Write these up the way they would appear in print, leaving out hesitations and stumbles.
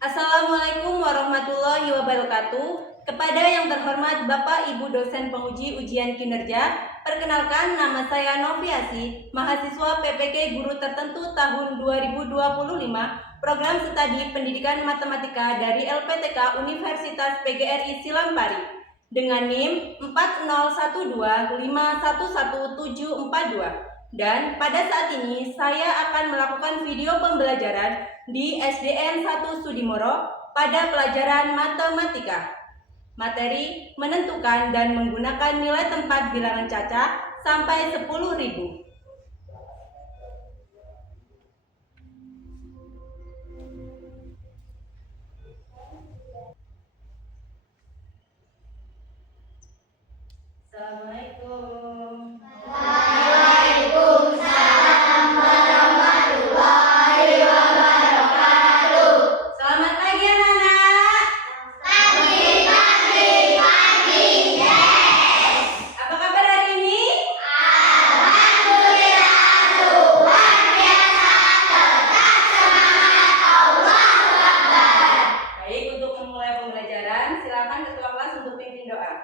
Assalamualaikum warahmatullahi wabarakatuh. Kepada yang terhormat Bapak Ibu dosen penguji ujian kinerja, perkenalkan nama saya Noviasi, mahasiswa PPK Guru Tertentu tahun 2025, program studi pendidikan matematika dari LPTK Universitas PGRI Silampari dengan NIM 40125111742. Dan pada saat ini saya akan melakukan video pembelajaran di SDN 1 Sudimoro pada pelajaran matematika. Materi menentukan dan menggunakan nilai tempat bilangan caca sampai 10.000. Assalamualaikum. Selamat pagi anak-anak. Apa kabar hari ini? Baik, untuk memulai pembelajaran, silakan ketua kelas untuk pimpin doa.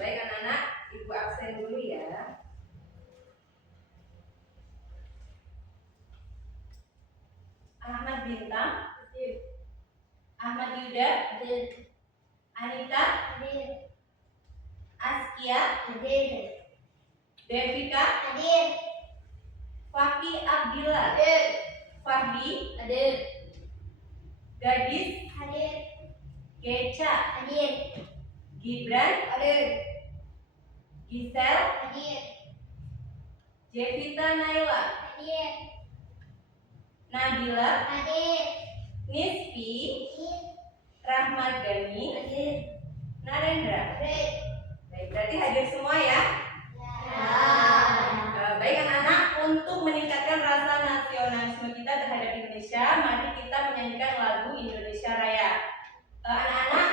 Baik anak-anak, Ibu absen dulu ya. Ahmad Bintang, Ahmad Yuda, Anita, Askia, Devika, Fakih Abdillah, Fahdi, Gadis, Geca, Gibran, Gisel, Jevita Naila, Nabila, Nisfi, Rahmat Gani, Narendra. Baik, berarti hadir semua ya. Baik anak-anak, untuk meningkatkan rasa nasionalisme kita terhadap Indonesia, mari kita menyanyikan lagu Indonesia Raya. Anak-anak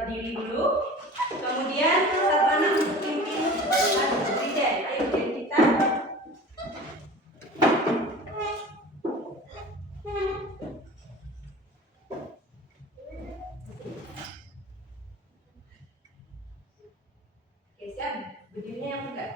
berdiri dulu, kemudian satu anak untuk pimpin lagu presiden. Ayo jadi kita. Oke, siap. Berdirinya yang enggak.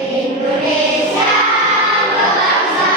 Indonesia, bangsa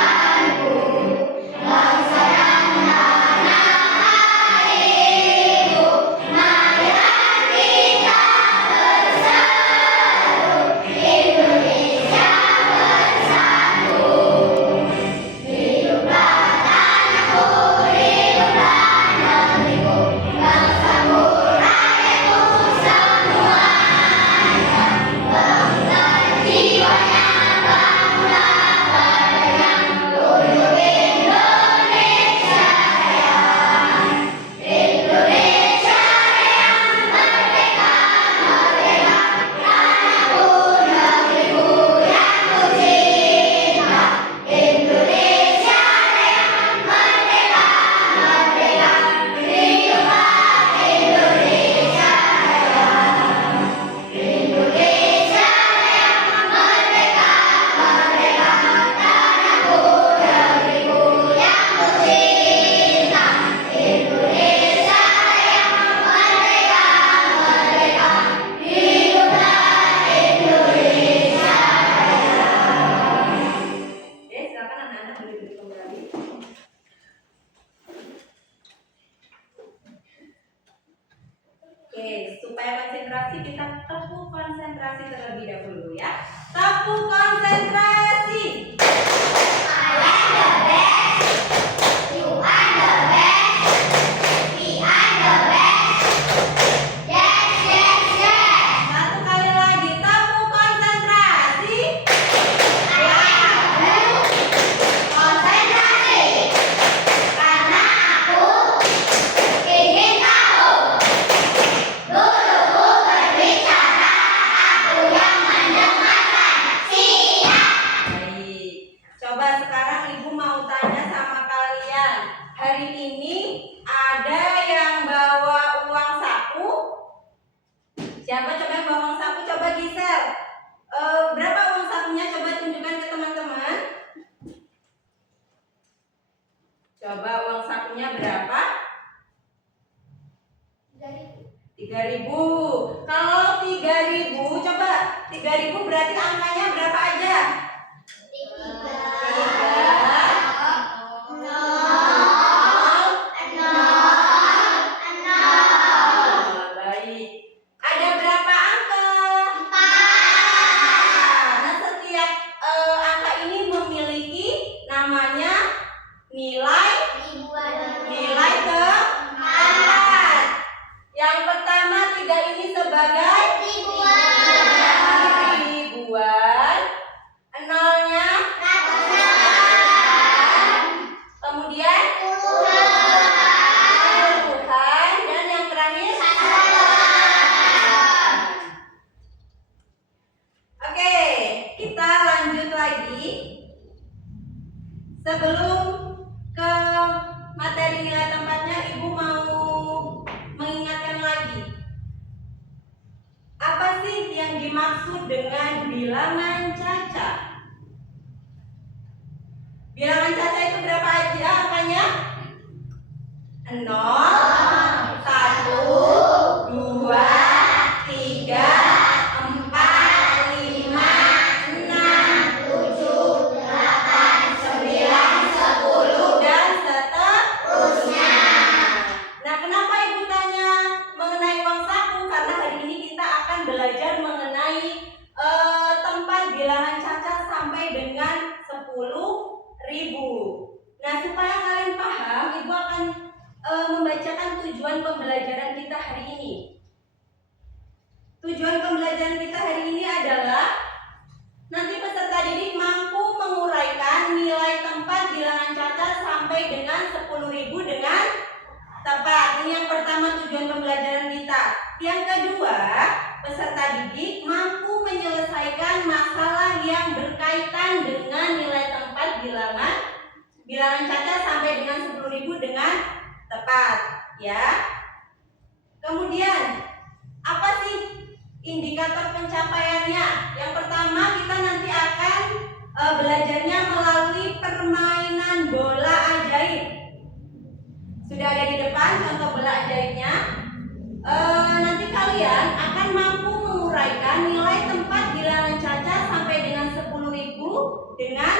3000 berarti angkanya berapa aja? 3, baik. Ada berapa angka? 4. Nah, setiap angka ini memiliki namanya nilai keempat. Yang pertama 3 ini sebagai ribuan, nolnya kemudian puluhan, dan yang terakhir Oke, kita lanjut lagi. Sebelum ke materi nilai tempatnya, Ibu mau mengingatkan lagi. Apa sih yang dimaksud dengan bilangan caca? Bilangan caca itu berapa aja angkanya? 0, 1, 2, 3, 4, 5, 6, 7, 8, 9, 10, dan seterusnya. Nah, kenapa Ibu tanya mengenai uang saku? Karena hari ini kita akan belajar mengenai tempat bilangan caca sampai dengan 10.000. Nah, supaya kalian paham, Ibu akan membacakan tujuan pembelajaran kita hari ini. Tujuan pembelajaran kita hari ini adalah nanti peserta didik mampu menguraikan nilai tempat bilangan caca sampai dengan 10.000 dengan tepat. Ini yang pertama, tujuan pembelajaran kita. Yang kedua, peserta didik mampu menyelesaikan masalah yang berkaitan dengan nilai tempat bilangan caca sampai dengan 10.000 dengan tepat, ya. Kemudian, apa sih indikator pencapaiannya? Yang pertama, kita nanti akan belajarnya melalui permainan bola ajaib. Sudah ada di depan contoh bola ajaibnya. Nanti kalian akan mampu menguraikan nilai tempat bilangan caca sampai dengan 10.000 dengan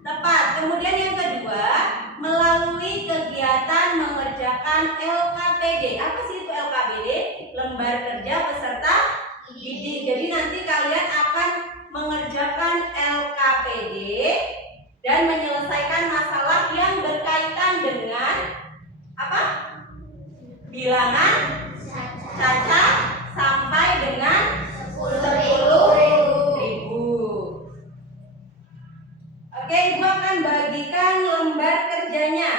tepat. Kemudian yang kedua, melalui kegiatan mengerjakan LKPD. Apa sih itu LKPD? Lembar kerja peserta didik. Jadi nanti kalian akan mengerjakan LKPD dan menyelesaikan masalah yang berkaitan dengan apa? Bilangan caca sampai dengan 10.000. Oke, Ibu akan bagikan lembar kerjanya.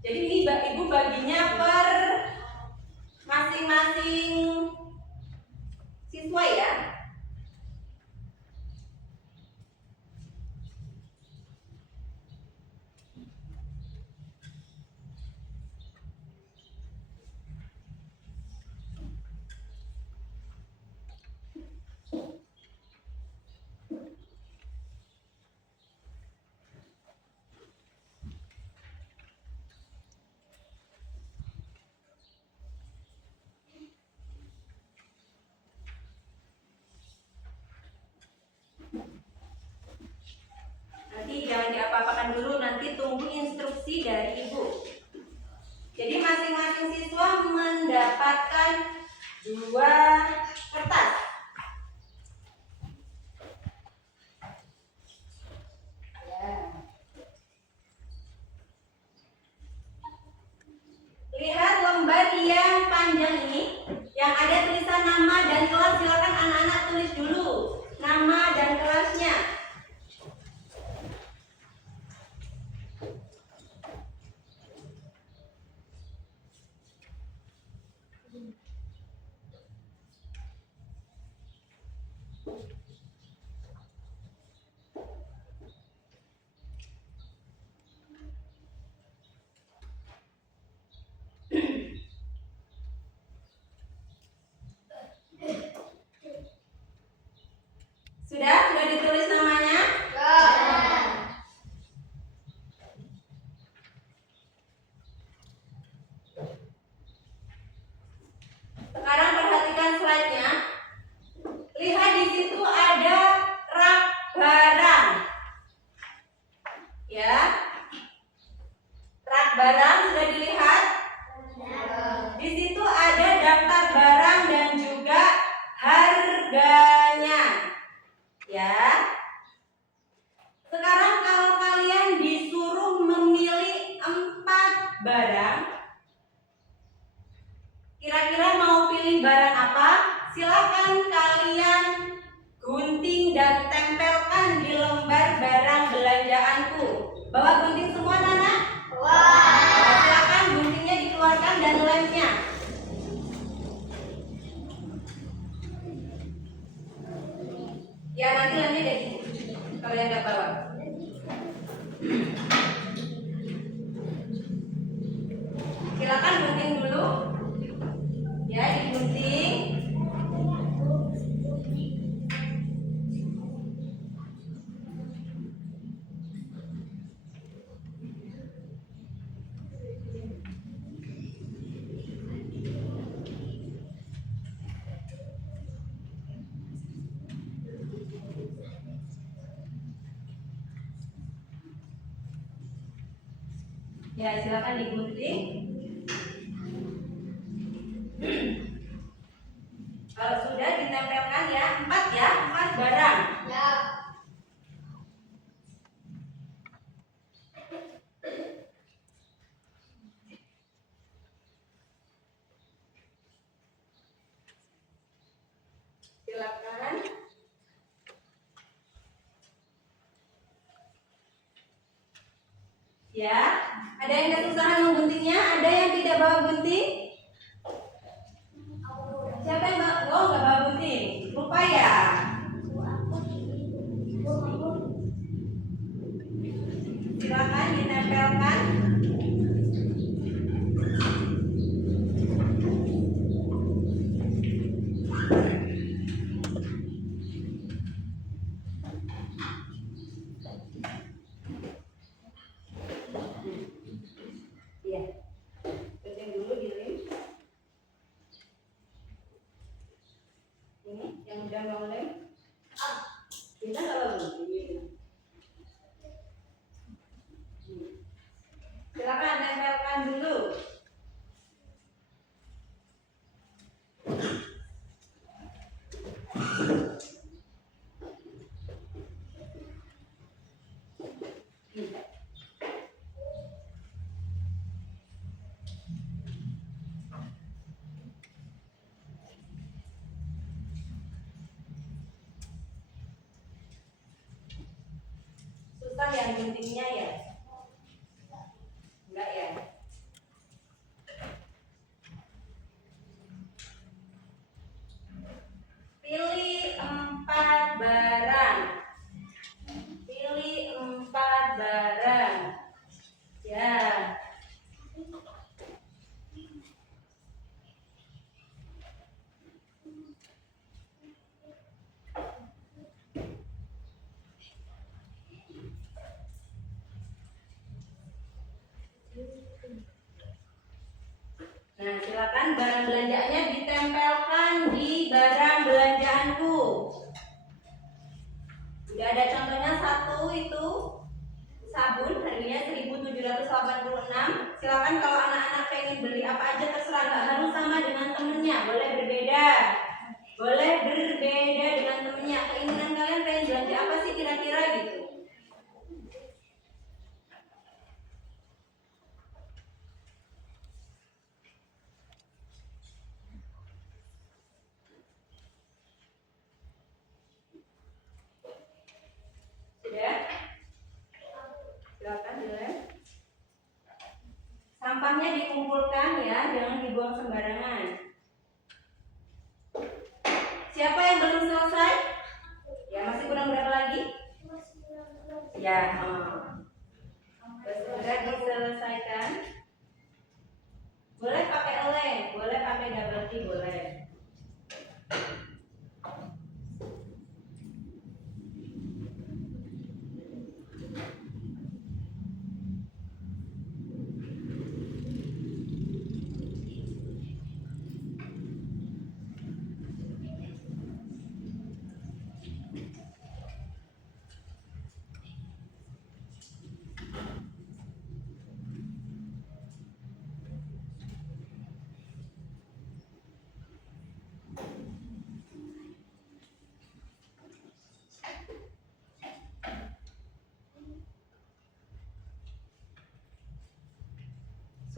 Jadi ini Ibu baginya per masing-masing siswa ya. Nanti jangan diapa-apakan dulu, nanti tunggu instruksi dari Ibu. Jadi masing-masing siswa mendapatkan 2 kertas. Lihat lembar yang panjang ini, yang ada tulisan nama dan kelas. Silakan anak-anak tulis dulu nama dan kelasnya. barang. Kira-kira mau pilih barang apa? Silakan kalian gunting dan tempelkan di lembar barang belanjaanku. Bawa gunting semua, Nana? Nah, silakan guntingnya dikeluarkan dan lemnya. Ya, nanti lemnya dari kalau yang nggak bawa. Silakan gunting dulu. Ya, digunting. Ya, silakan digunting. Kalau sudah ditempelkan ya, 4 barang. Ya. Silakan. Ya, ada yang kesusahan mengguntingnya? Ada yang tidak bawa gunting? Siapa yang bawa? Oh, nggak bawa gunting. Lupa ya. Silakan ditempelkan. Iya. Gunting dulu dilem. Ini yang udah mau lem. Kita nggak bawa gunting. Silakan tempelkan dulu. Susah yang guntingnya ya? Enggak ya? Pilih 4 barang. Pilih 4 barang. Ya. Nah, silakan barang belanjaannya ditempelkan di barang belanjaanku. Udah ada contohnya, satu itu sabun harganya 1.786. Silakan kalau anak-anak pengen beli apa aja terserah, nggak harus sama dengan temennya, boleh berbeda. Boleh berbeda dengan temennya. Keinginan kalian pengen belanja apa sih kira-kira gitu? Sudah? Silakan dilem. Sampahnya dikumpulkan ya, jangan dibuang sembarangan. Siapa yang belum selesai? Ya, masih kurang berapa lagi? Ya, sudah diselesaikan. Boleh pakai lem, boleh pakai double T, boleh.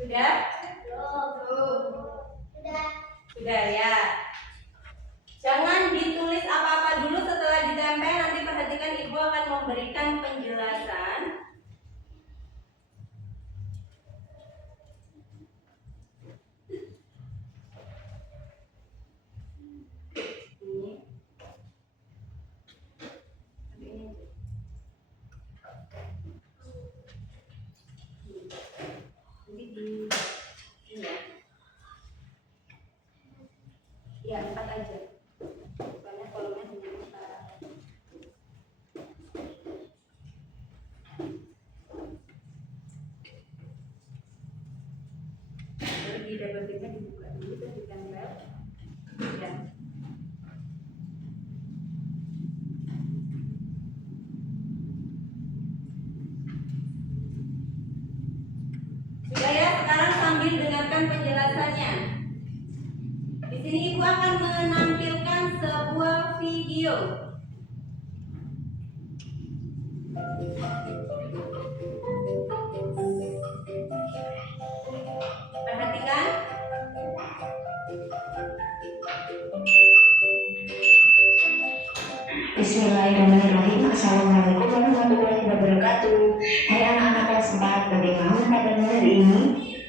Sudah? Sudah ya. Jangan ditulis apa-apa dulu setelah ditempel. Nanti perhatikan ibu akan memberikan penjelasan. Ya, 4 aja. Soalnya kolomnya sedikit parah. Lalu di double backnya dibuka dulu dan ditempel. Ya. Sudah ya, sekarang sambil dengarkan penjelasannya. Di sini ibu akan menampilkan sebuah video. Perhatikan. Bismillahirrahmanirrahim. Assalamualaikum warahmatullahi wabarakatuh. Hai anak-anak kelas 4, bagaimana kabarnya hari ini?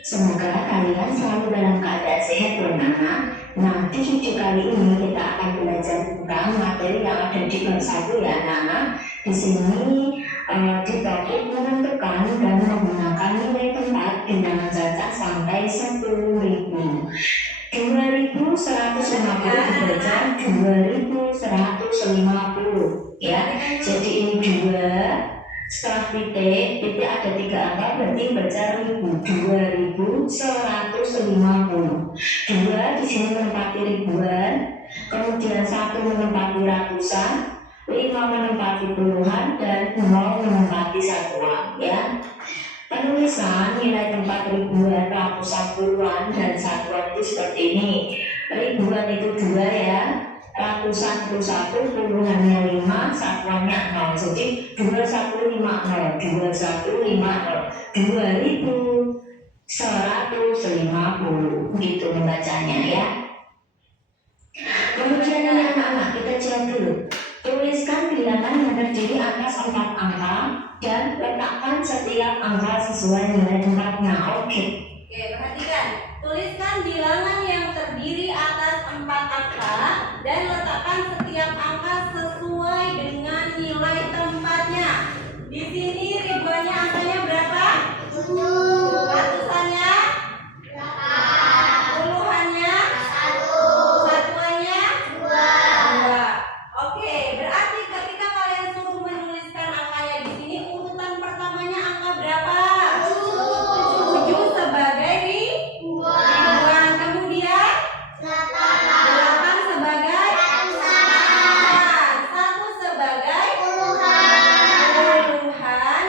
Semoga kalian selalu dalam keadaan sehat dan aman. Nah, di video kali ini kita akan belajar tentang materi yang ada di kelas 1 ya anak-anak. Di sini di topik menentukan dan menggunakan nilai tempat bilangan cacah sampai 10.000. 2150 dibaca 2150 ya. Jadi ini 2 setelah titik ada 3 angka berarti baca 1000. 2150. 2 di sini menempati ribuan, kemudian 1 menempati ratusan, 5 menempati puluhan, dan 0 menempati satuan ya. Penulisan nilai tempat ribuan, ratusan, puluhan, dan satuan itu seperti ini. Ribuan itu 2 ya, ratusan itu 1, puluhannya 5, satuannya 0. Jadi 2150, 2150 gitu membacanya ya. Kemudian anak-anak kita jawab dulu. Tuliskan bilangan yang terdiri atas 4 angka dan letakkan setiap angka sesuai nilai tempatnya. Oke, perhatikan. Tuliskan bilangan yang terdiri atas 4 angka dan letakkan setiap angka sesuai dengan nilai tempatnya. Di sini ribuannya angkanya berapa? 7. Ratusannya? 8. Puluhannya? 1. Satuannya? 2. Oke, berarti ketika kalian suruh menuliskan angkanya di sini, urutan pertamanya angka berapa? 7 sebagai ribuan. Kemudian 8 sebagai ratusan, 1 sebagai puluhan,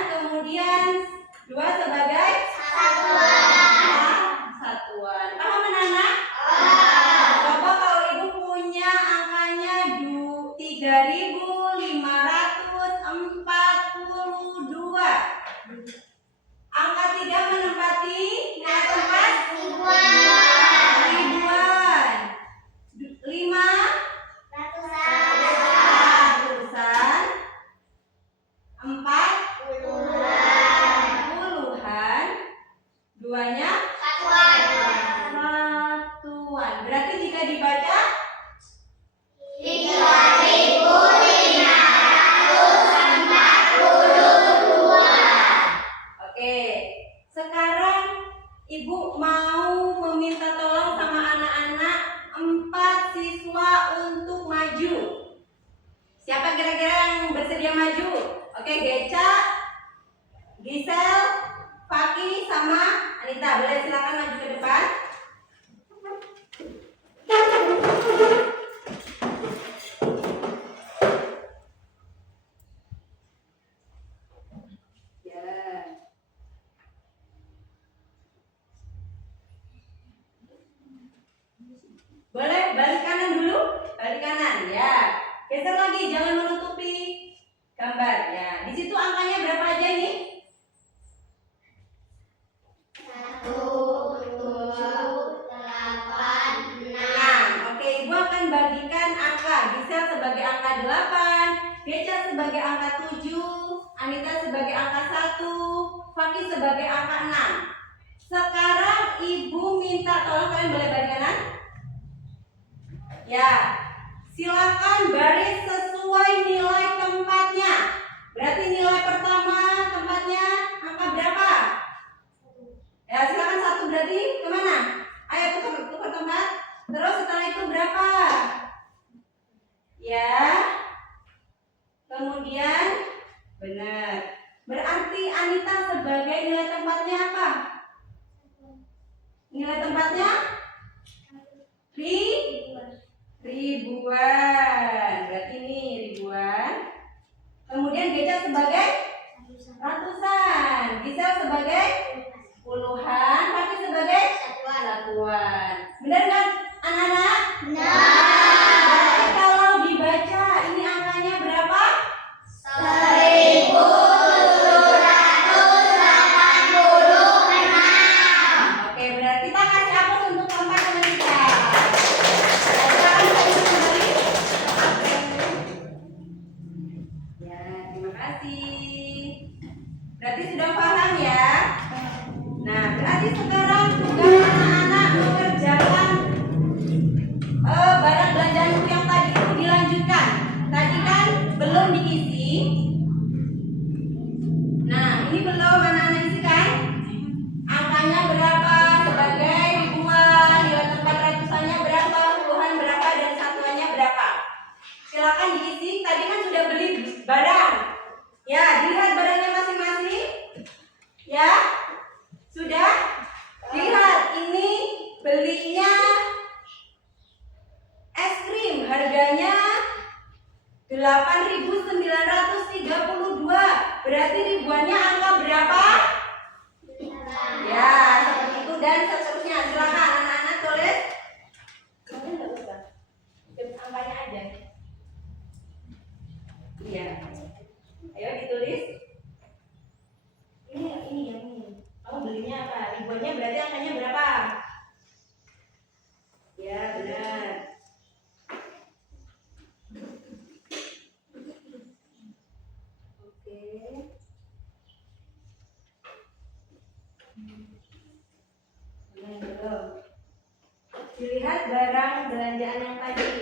kemudian 2 sebagai satuan. Paham anak-anak? Coba kalau ibu punya angkanya 3542. Angka 3 menempati nilai tempat ribuan. 5 ratusan, 4 puluhan, 2-nya satuan. Berarti jika dibaca 3542. Oke, sekarang ibu mau meminta tolong sama anak-anak 4 siswa untuk maju. Siapa kira-kira yang bersedia maju? Oke, Geca, Gisel, Faki, sama Anita. Boleh silakan maju ke depan. Boleh balik kanan dulu, balik kanan ya. Geser lagi, jangan menutupi gambar ya. Di situ angkanya berapa aja ini? 1 Fakih sebagai angka 6. Sekarang Ibu minta tolong kalian boleh balik kanan. Ya, silakan baris sesuai nilai tempatnya. Berarti nilai pertama tempatnya angka berapa? Ya, silakan 1 berarti kemana? Ayo tukar tempat. Terus setelah itu berapa? Ya. Kemudian benar. Berarti Anita sebagai nilai tempatnya apa? Nilai tempatnya ribuan. Berarti ini ribuan. Kemudian Geca sebagai ratusan. Gisel sebagai puluhan. Fakih sebagai satuan. Benar kan anak-anak? Berarti kalau dibaca ini angkanya berapa? 1786. Oke, berarti kita kasih hapus untuk kelompok teman kita. Sekarang kita isi kembali. Ya, terima kasih. Berarti sudah paham ya? Nah, berarti sekarang tugas anak-anak mengerjakan barang belanjaan yang tadi itu dilanjutkan. Tadi kan belum diisi. Nah, ini belum anak-anak isi kan? Angkanya berapa sebagai ribuan, nilai tempat ratusannya berapa, puluhan berapa, dan satuannya berapa. Silakan diisi. Tadi kan sudah beli barang. Ya, dilihat barangnya masing-masing. Ya, sudah. Lihat, ini belinya es krim, harganya 8.932. Berarti ribuannya angka berapa? Ya, seperti itu dan seterusnya. Silakan anak-anak tulis. Kamu nggak usah. Angkanya aja. Iya. Ayo ditulis. Ini yang ini. Kamu belinya apa? Ribuannya berarti angkanya berapa? Ya, benar. Oke. Belum. Dilihat barang belanjaan yang tadi.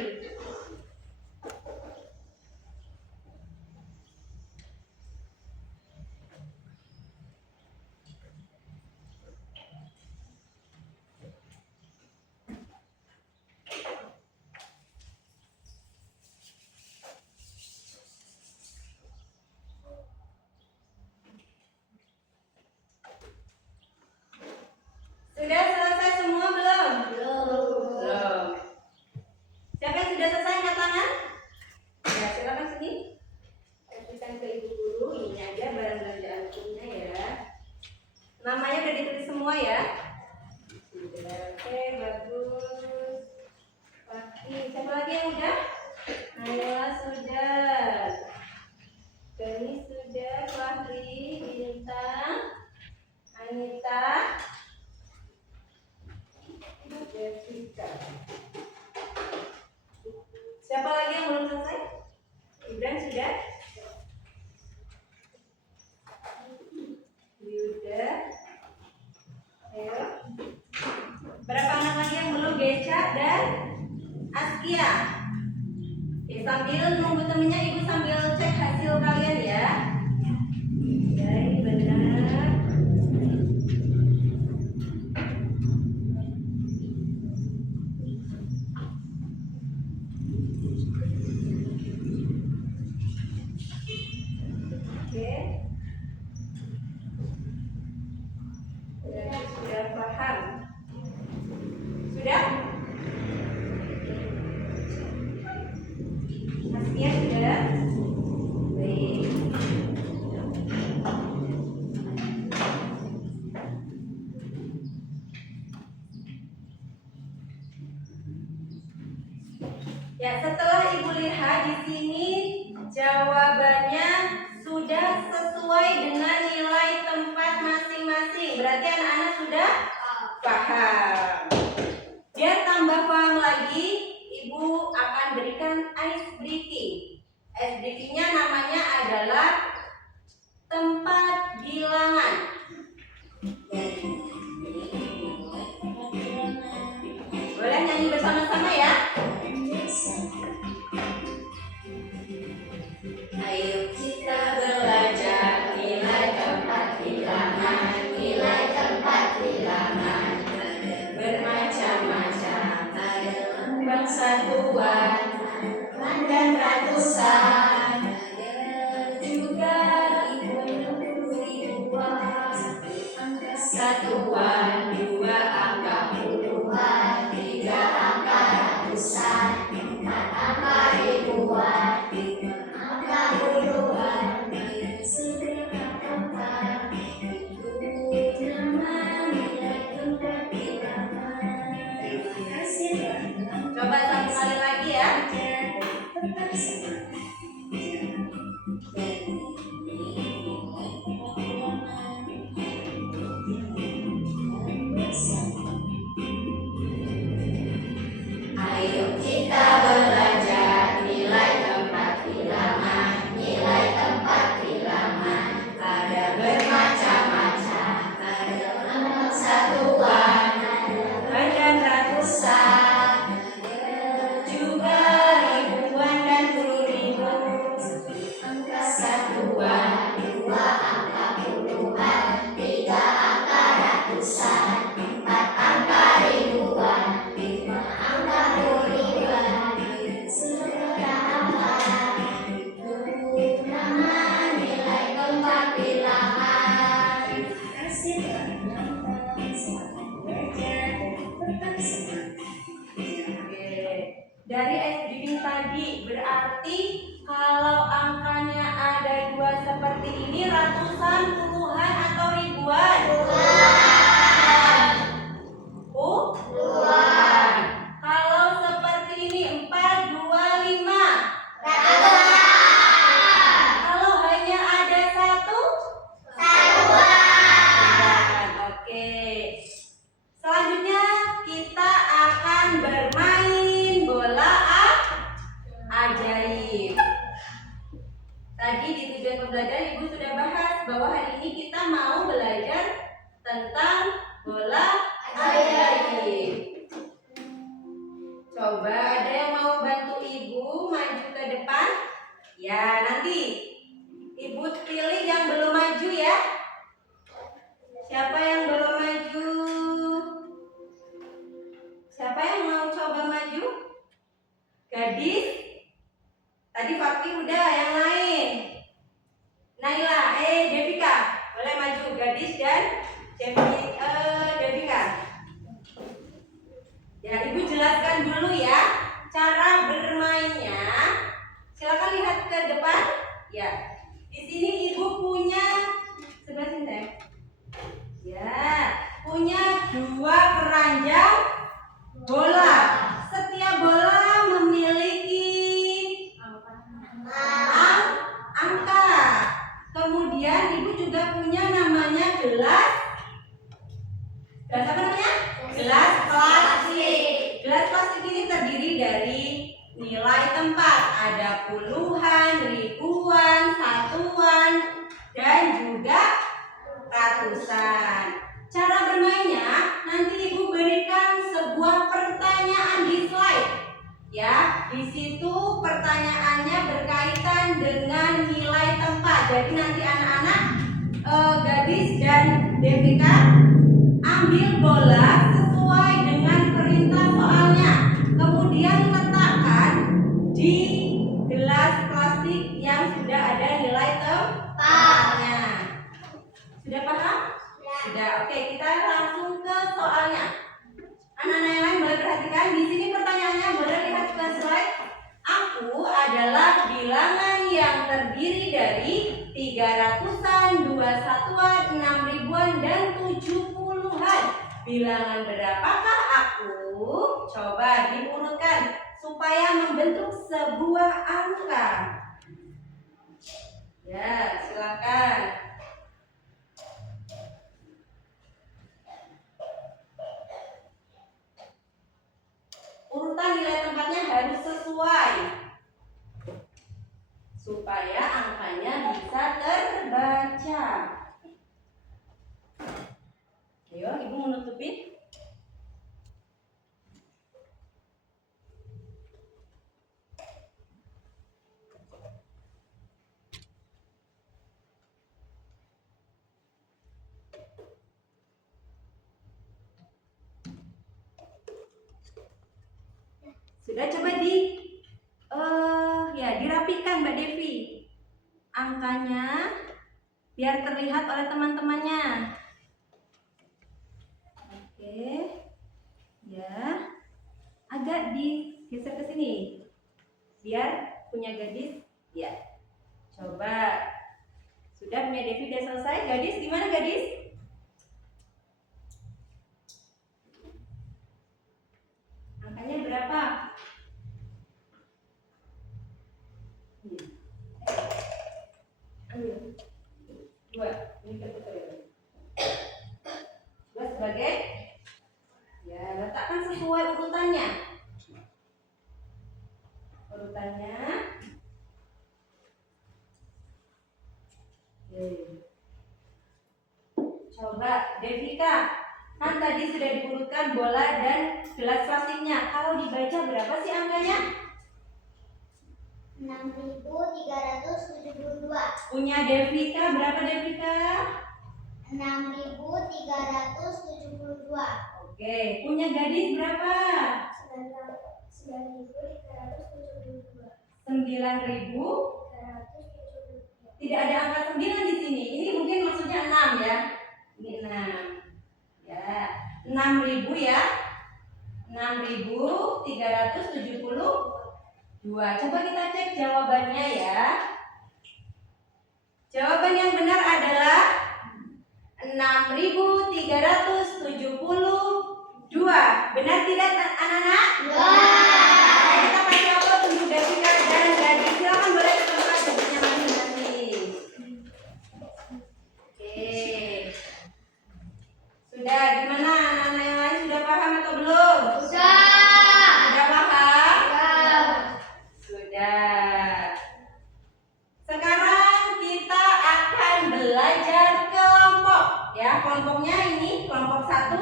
Sudah selesai semua belum? Belum. Siapa yang sudah selesai angkat tangan? Ya, silakan sini. Kasihkan ke ibu guru. Ini aja barang belanjaan punya ya. Namanya udah ditulis semua ya. Sudah. Oke, bagus. Fakih. Siapa lagi yang udah? Nayla sudah. Gani sudah. Fahri, Bintang, Anita, Jessica. Siapa lagi yang belum selesai? Ibran sudah? Yuda. Ayo. Berapa anak lagi yang belum? Geca dan Askia. Oke, sambil nunggu temennya, ibu sambil cek hasil kalian ya. Ya, ini benar. Oke. Sudah paham? Sudah? Askia sudah? Baik. Ya, setelah ibu lihat di sini jawabannya sudah sesuai dengan nilai tempat masing-masing. Berarti anak-anak sudah paham. Biar tambah paham lagi, ibu akan berikan ice breaking. Ice breakingnya namanya adalah tempat bilangan. satuan, 2 angka puluhan, 3 angka ratusan, 4 angka ribuan, 5 angka puluhan, segera tempat, itu nama nilai tempat bilangan. Terima kasih. Coba satu kali lagi ya. Tetap semangat. Ayo kita belajar nilai tempat bilangan. Nilai tempat bilangan ada bermacam-macam. Ada satuan, Dan ratusan, juga ribuan dan puluh ribu. angka satuan, 2 angka puluhan, 3 angka ratusan, 4 angka ribuan, 5 angka puluhan, segera angka, itu nama nilai tempat bilangan. Terima kasih telah menonton, selamat belajar dan tetap semangat. Oke. Dari SBB tadi berarti kalau angkanya ada 2 seperti ini ratusan, puluhan atau ribuan? Puluhan. Kalau seperti ini 4, 2, 5. Kalau hanya ada 1? Satuan. Oke. Selanjutnya kita akan bermain bola ajaib. Tadi di tujuan pembelajaran Ibu sudah bahas bahwa hari ini kita mau belajar tentang bola ajaib. Coba ada yang mau bantu Ibu maju ke depan? Ya, nanti Ibu pilih yang belum maju ya. Siapa yang belum maju? Siapa yang mau coba maju? Gadis? Tadi Fakti udah, yang lain. Naila, Devika, boleh maju. Gadis dan Devika. Ya, Ibu jelaskan dulu ya cara bermainnya. Silakan lihat ke depan. Ya, di sini Ibu punya sebelah sini saya. Ya, punya 2 keranjang bola. Setiap bola memiliki angka. Kemudian Ibu juga punya namanya gelas. Gelas apa namanya? Gelas plastik. Gelas plastik ini terdiri dari nilai tempat. Ada puluhan, ribuan, satuan, dan juga ratusan. Cara bermainnya nanti Ibu berikan sebuah pertanyaan di slide. Ya, di situ pertanyaannya berkaitan dengan nilai tempat. Jadi nanti anak-anak Gadis dan Devika ambil bola sesuai dengan perintah soalnya. Kemudian letakkan di gelas plastik yang sudah ada nilai tempatnya. Sudah paham? Sudah. Oke, kita langsung ke soalnya. Anak-anak yang lain boleh perhatikan. Di sini pertanyaannya, boleh lihat ke slide. Aku adalah bilangan yang terdiri dari 300-an, 2 satuan, 6 ribuan, dan 70-an. Bilangan berapakah aku? Coba diurutkan supaya membentuk sebuah angka. Ya, silakan. Urutan nilai tempatnya harus sesuai supaya angkanya bisa terbaca. Ayo, Ibu menutupi. Sudah, coba dirapikan Mbak Devi angkanya biar terlihat oleh teman-temannya. Oke. Ya. Agak digeser ke sini. Biar punya gadis. Ya. Coba. Sudah punya Devi udah selesai. Gadis gimana gadis? Angkanya berapa? Ambil. 2. Ini terputar ya. 2 sebagai. Ya, letakkan sesuai urutannya. Urutannya. Oke. Coba Devika, kan tadi sudah diurutkan bola dan gelas plastiknya. Kalau dibaca berapa sih angkanya? 6.372. Punya Devika berapa Devika? 6.372. Oke, punya gadis berapa? 9.372. 9.000. Tidak ada angka 9 di sini. Ini mungkin maksudnya 6 ya. Ini 6. Ya, 6.000 ya. 6.372. Coba kita cek jawabannya ya. Jawaban yang benar adalah 6.372. Benar tidak anak-anak? Kita kasih aplaus untuk Devika dan gadis. Silakan boleh ke tempat duduknya masing-masing. Oke. Sudah, gimana anak-anak yang lain sudah paham atau belum? Sudah paham? Sudah. Sekarang kita akan belajar kelompok. Ya, kelompoknya ini kelompok 1,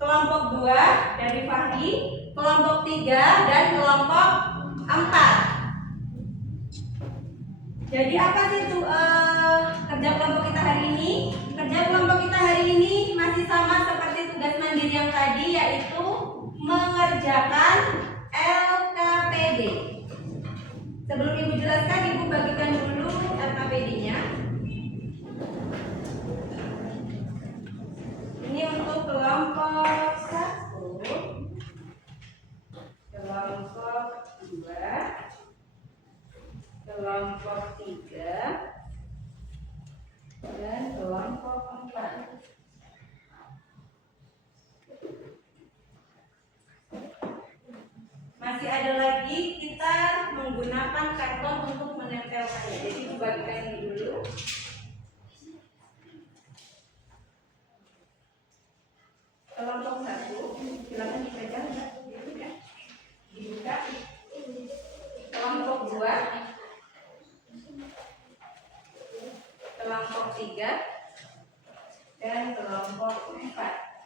kelompok 2 dari Fahri, kelompok 3 dan kelompok 4. Jadi apa sih itu kerja kelompok kita hari ini? Kerja kelompok kita hari ini masih sama seperti tugas mandiri yang tadi, yaitu mengerjakan LKPD. Sebelum Ibu jelaskan, Ibu bagikan dulu LKPD-nya. Ini untuk kelompok 1, kelompok 2, kelompok 3, dan kelompok 4. Masih ada lagi kita menggunakan karton untuk menempelkannya. Jadi dibagikan ini dulu. Kelompok 1, silakan dipegang, dibuka. Kelompok 2, kelompok 3, dan kelompok 4.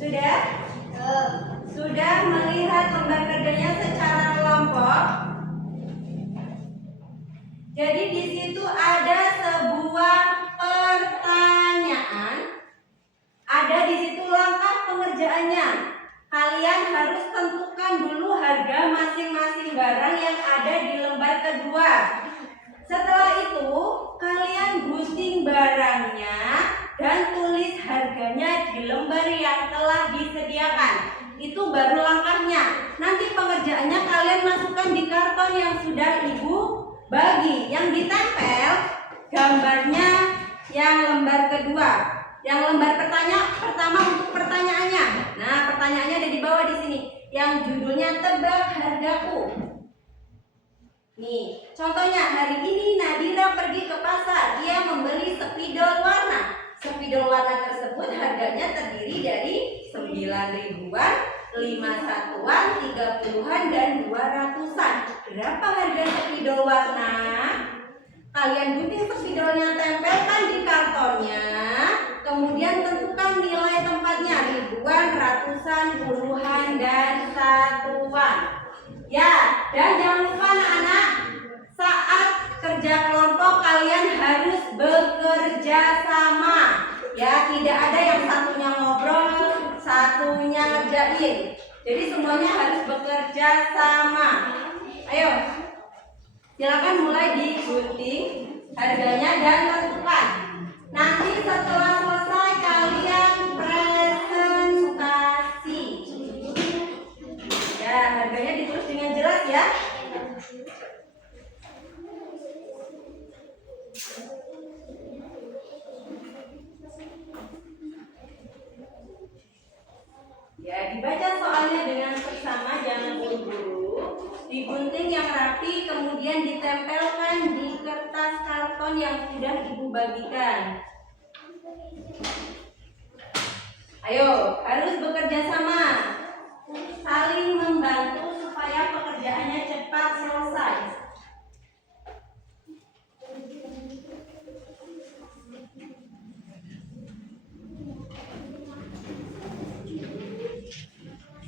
Sudah? Sudah melihat lembar kerjanya secara kelompok? Jadi di situ ada sebuah pertanyaan. Ada di situ langkah pengerjaannya. Kalian harus tentukan dulu harga masing-masing barang yang ada di lembar kedua. Setelah itu, kalian gunting barangnya dan tulis harganya di lembar yang telah disediakan. Itu baru langkahnya. Nanti pengerjaannya kalian masukkan di karton yang sudah Ibu bagi. Yang ditempel gambarnya yang lembar kedua. Yang lembar pertama untuk pertanyaannya. Nah, pertanyaannya ada di bawah di sini. Yang judulnya tebak hargaku. Nih, contohnya hari ini Nadira pergi ke pasar. Dia membeli spidol warna. Spidol warna tersebut harganya terdiri dari 9 ribuan, 5 satuan, 30-an, dan 200-an. Berapa harga spidol warna? Kalian gunting spidolnya, tempelkan di kartonnya. Kemudian tentukan nilai tempatnya, ribuan, ratusan, puluhan, dan satuan. Ya, dan jangan lupa anak-anak, saat kerja kelompok kalian harus bekerja sama. Ya, tidak ada yang satunya ngobrol, satunya lain. Jadi semuanya harus bekerja sama. Ayo, silakan mulai digunting harganya dan tentukan. Nanti setelah selesai kalian presentasi. Ya, harganya ditulis dengan jelas ya. Ya, dibaca soalnya dengan seksama, jangan buru-buru. Digunting yang rapi, kemudian ditempelkan di kertas karton yang sudah Ibu bagikan. Ayo, harus bekerja sama, saling membantu supaya pekerjaannya cepat selesai.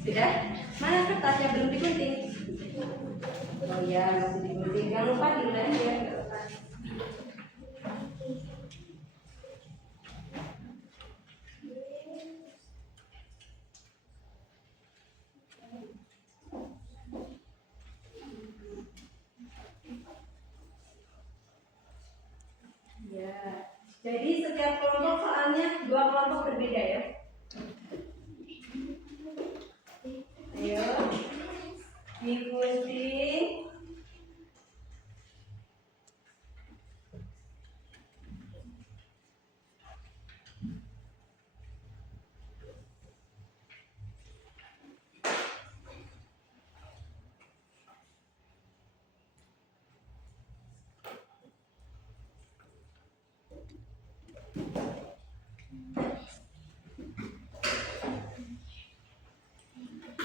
Sudah? Mana kertasnya belum digunting? Oh iya, masih digunting. Jangan lupa dilem ya. Ya. Jadi setiap kelompok soalnya 2 kelompok berbeda ya. Ayo, digunting.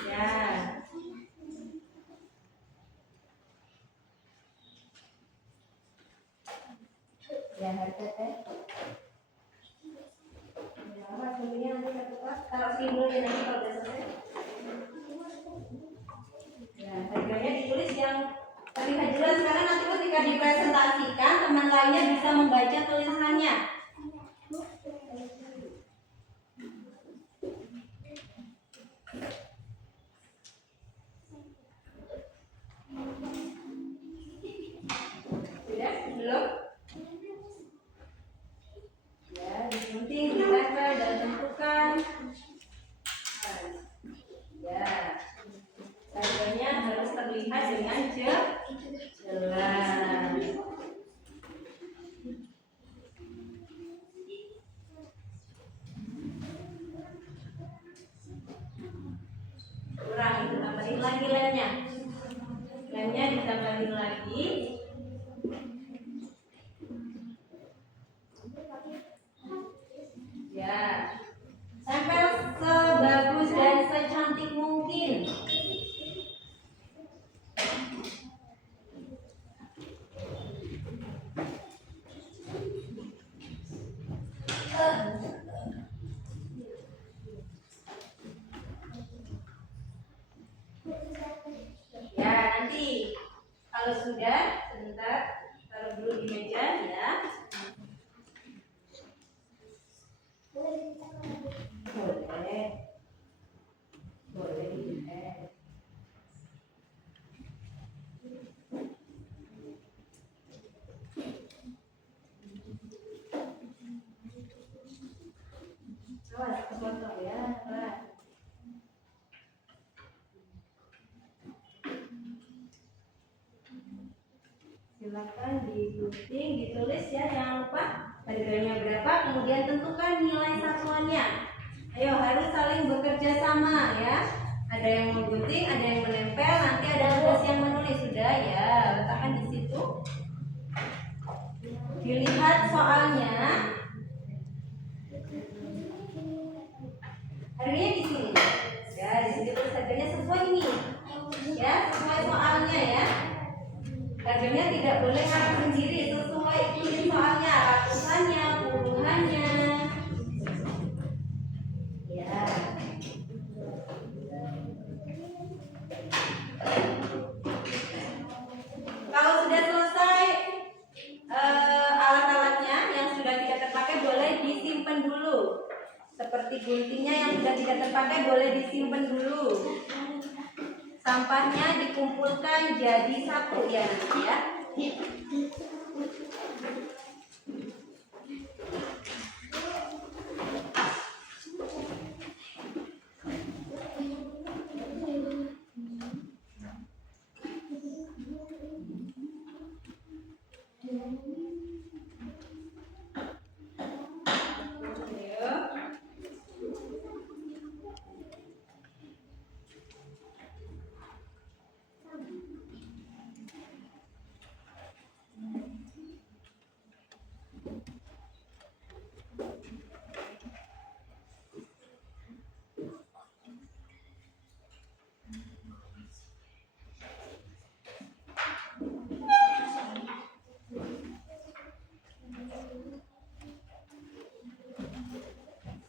Ya. Ya, harga teh. Ya, awas dulunya nanti satu tas. Taruh sini dulu ya nanti kalau udah selesai. Ya, harganya ditulis yang terlihat jelas karena nanti ketika dipresentasikan teman lainnya bisa membaca tulisannya. Sudah? Belum? Ya, digunting, ditempel dan tentukan. Ya, harganya harus terlihat dengan jelas. Kurang, itu tambahin lagi lemnya. Lemnya ditambahin lagi. Ya, tempel sebagus dan secantik mungkin. Ya, nanti kalau sudah, sebentar taruh dulu di meja ya. Boleh. Boleh ditempel. Awas, kepotong ya. Awas. Silakan digunting, ditulis ya, jangan lupa harganya berapa, kemudian tentukan nilai satuannya. Ayo, harus saling bekerja sama ya. Ada yang menggunting, ada yang menempel, nanti ada tugas yang menulis. Sudah ya, letakkan di situ. Dilihat soalnya. Harganya di sini. Ya, di sini terus harganya sesuai ini. Ya, sesuai soalnya ya. Harganya tidak boleh ngarang sendiri, sesuai ikutin soalnya, ratusannya, puluhannya. Ya. Kalau sudah selesai alat-alatnya yang sudah tidak terpakai boleh disimpan dulu. Seperti guntingnya yang sudah tidak terpakai boleh disimpan dulu. Sampahnya dikumpulkan jadi satu ya nanti ya.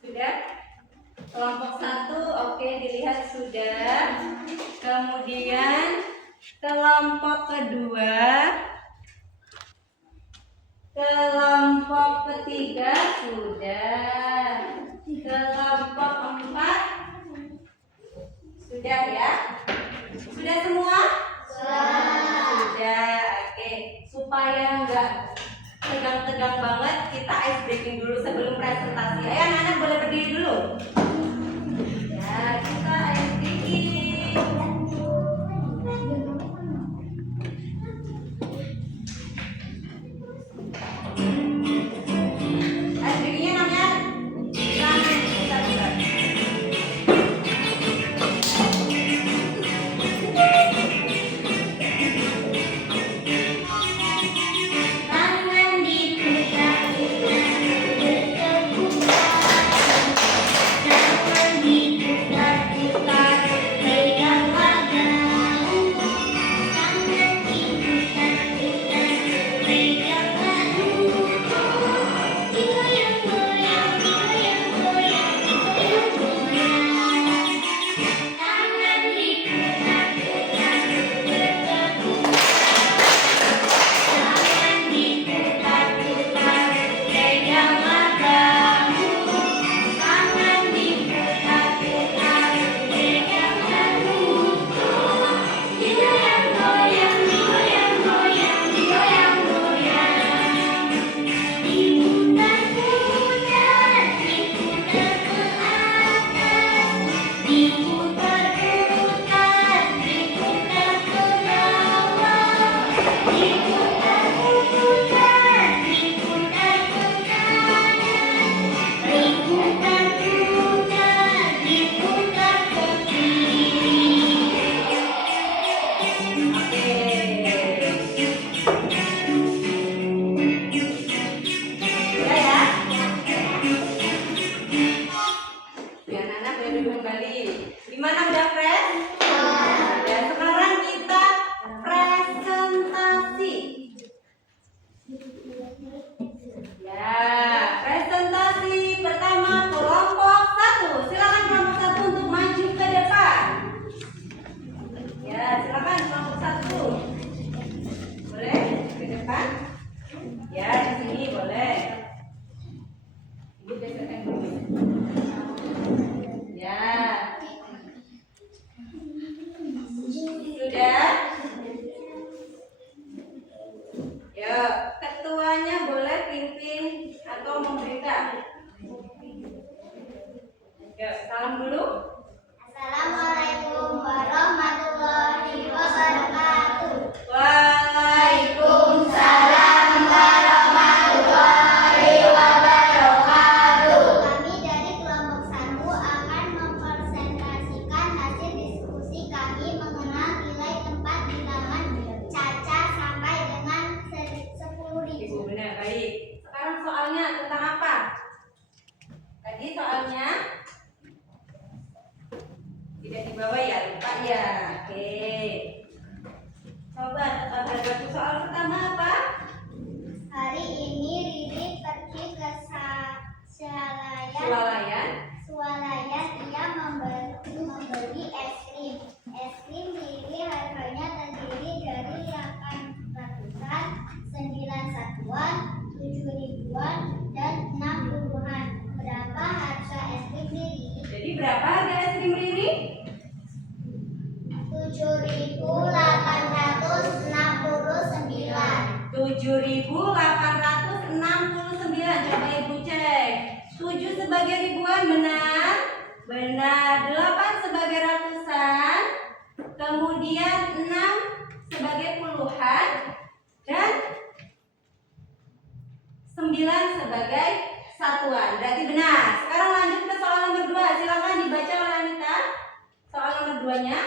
Sudah? Kelompok 1 oke, dilihat sudah. Kemudian kelompok kedua, kelompok ketiga sudah. Kelompok 4 sudah ya? Sudah semua? Sudah. Oke, supaya enggak tegang-tegang banget, kita ice breaking dulu sebelum presentasi. Ayo anak-anak boleh berdiri dulu. Ya, kita ice breaking. Ice breakingnya namanya tangan kita buka. Tangan diputar-putar, tangan diputar-putar, pegang wajahmu. Tangan diputar-putar, pegang wajahmu. Goyang-goyang, goyang-goyang, goyang-goyang. Tangan diputar-putar, bergetar. Tangan diputar-putar, pegang wajahmu. Tangan diputar-putar, pegang wajahmu. Goyang-goyang, goyang-goyang, goyang-goyang. Diputar-putar, diputar ke atas. Diputar-putar, diputar ke bawah. Diputar-putar, diputar ke kanan. Diputar-putar, diputar ke kiri. Oke. Sudah ya? Ya, anak-anak boleh duduk kembali. Gimana, udah fresh? Ya, sekarang kita presentasi. Ya, presentasi pertama kelompok 1. Silakan kelompok 1 untuk maju ke depan. Ya, silakan kelompok 1. Boleh ke depan? Ya, di sini boleh. Ibu geserkan dulu. Ya. Sudah? Ya, ketuanya boleh pimpin atau memberitahu. Ya, salam dulu. Assalamualaikum warahmatullahi wabarakatuh. Waalaikumsalam warahmatullahi wabarakatuh. Kami dari kelompok 1 akan mempresentasikan hasil diskusi kami mengenal nilai tempat bilangan caca sampai dengan 10.000. Ibu, benar, baik. Sekarang soalnya tentang apa? Tadi soalnya tidak dibawa ya, lupa ya. Oke. Coba tebak hargaku soal pertama apa? Hari ini Riri pergi ke Swalayan. Swalayan. Ia membeli es krim. Es krim Riri harganya terdiri dari 800-an, 9 satuan, 7 ribuan, dan 6 puluhan. Berapa harga es berapa harga es krim Riri? 7.869. 7.869. Coba Ibu cek. 7 sebagai ribuan benar? Benar. 8 sebagai ratusan. Kemudian 6 sebagai puluhan. Dan 9 sebagai satuan. Berarti benar. Sekarang lanjut ke soal nomor 2. Silakan dibaca oleh Anita. Soal nomor 2-nya.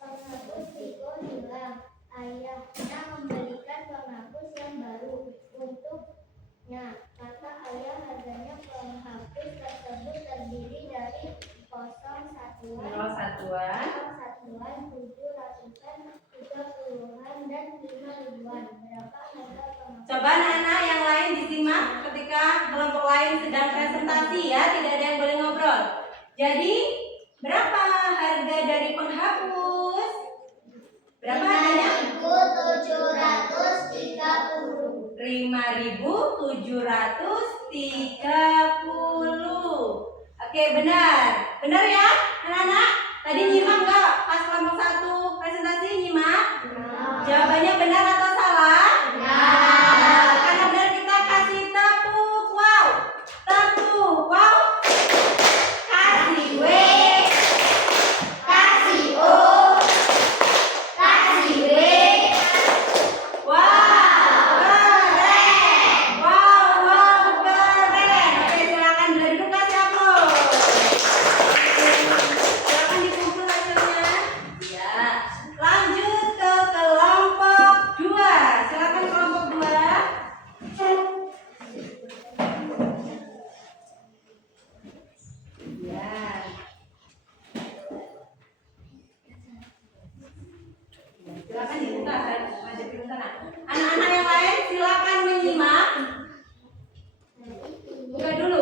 Penghapus Riko hilang. Ayahnya membelikan penghapus yang baru untuknya. Kata ayah harganya penghapus tersebut terdiri dari kosong satuan, 0 satuan. 7 ratusan, 3 puluhan, dan 5 ribuan. Berapa harga penghapus? Coba anak-anak yang lain disimak ketika kelompok lain sedang presentasi ya, tidak ada yang boleh ngobrol. Jadi, berapa harga dari penghapus? Berapa harganya? 5.730. 5.730. Oke, benar. Benar ya, anak-anak? Tadi nyimak nggak pas kelompok 1 presentasi nyimak? Jawabannya benar atau salah? Nah, karena benar kita kasih tepuk wow. Tepuk wow. Kasih W. Kasih O. Kasih W. Wow, keren. Wow, keren. Oke, silakan bila duduk kasih aplaus. Silakan dikumpul hasilnya. Ya. Lanjut ke kelompok 2. Silakan kelompok 2. Ya. Silakan dibuka, saya ngajakin ke sana. Anak-anak yang lain silakan menyimak. Buka dulu.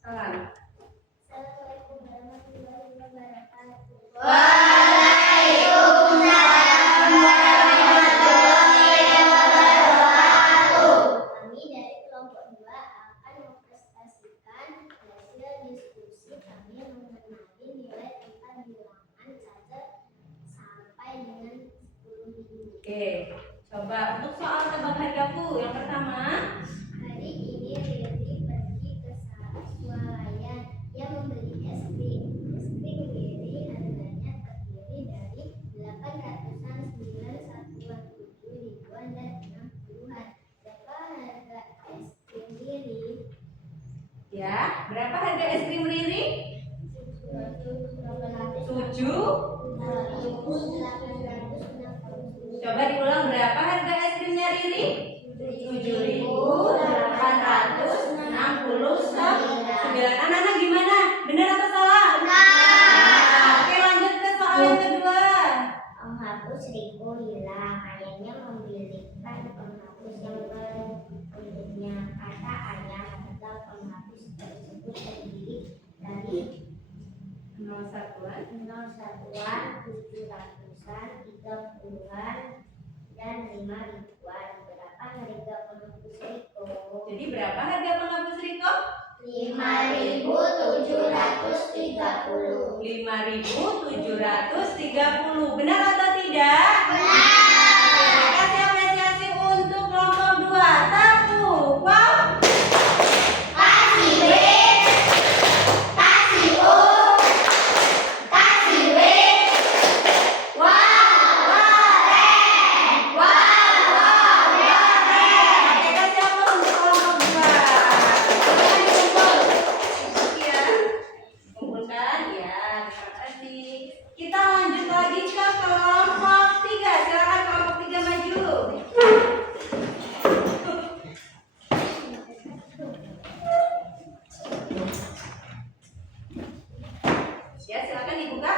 Salam. Assalamualaikum warahmatullahi wabarakatuh. Waalaikumsalam warahmatullahi wabarakatuh. Kami dari kelompok 2 akan mempresentasikan hasil diskusi kami mengenai nilai tempat bilangan cacat sampai dengan 10.000. Oke, coba untuk soal tebak hargaku yang pertama. Hari ini Riri pergi ke swalayan. Ia membeli es krim. Es krim Riri harganya terdiri dari 8 ratusan, 9 satuan, 7 ribuan, dan 6 puluhan. Berapa harga es krim Riri? Ya, berapa harga es krim Riri? 7. Coba diulang, berapa harga es krimnya Riri? 7.869. Anak-anak gimana? Benar atau salah? Nah, oke, lanjut ke soal yang kedua. Penghapus Riko hilang. Ayahnya membelikan penghapus yang baru untuknya. Kata ayah harga penghapus tersebut terdiri dari 0 satuan. 0 satuan, 7 ratusan, 3 puluhan, dan 5 ribuan. Berapa harga penghapus Riko? Jadi berapa harga penghapus Riko? 5.730. 5.730. Benar atau tidak? Benar. Kasih apresiasi untuk kelompok 2. Tepuk. Wow. Kasih W. Kasih O. Kasih W. Wow, keren. Wow, keren. Oke, kasih aplaus untuk kelompok 2. Silakan dikumpul. Ya. Kumpulkan ya, terima kasih. Kita lanjut lagi ke kelompok 3. Silakan kelompok 3 maju. Ya, silakan dibuka.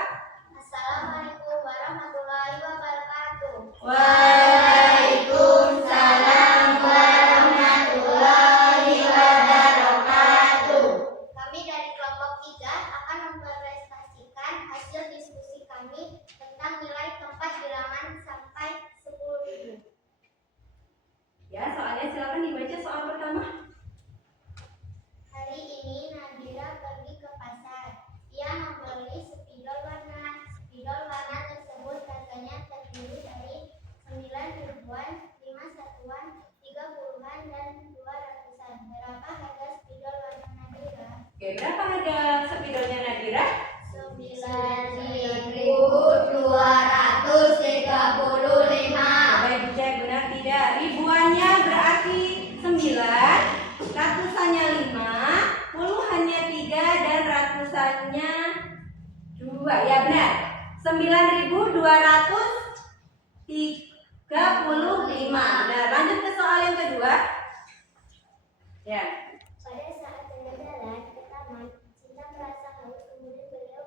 Assalamualaikum warahmatullahi wabarakatuh. Waalaikumsalam warahmatullahi wabarakatuh. Kami dari kelompok 3 akan mempresentasikan hasil diskusi kami tentang nilai tempat bilangan sampai 10.000. Ya, soalnya silakan dibaca soal pertama. Hari ini Nadia Oke, berapa harga spidolnya Nadira? 9.235. Baik, dicek benar tidak? Ribuannya berarti 9, ratusannya 5, puluhannya 3, dan ratusannya 2. Ya benar. 9.235. Nah, lanjut ke soal yang kedua. Ya. Pada saat jalan-jalan ke taman, Cinta merasa haus. Kemudian beliau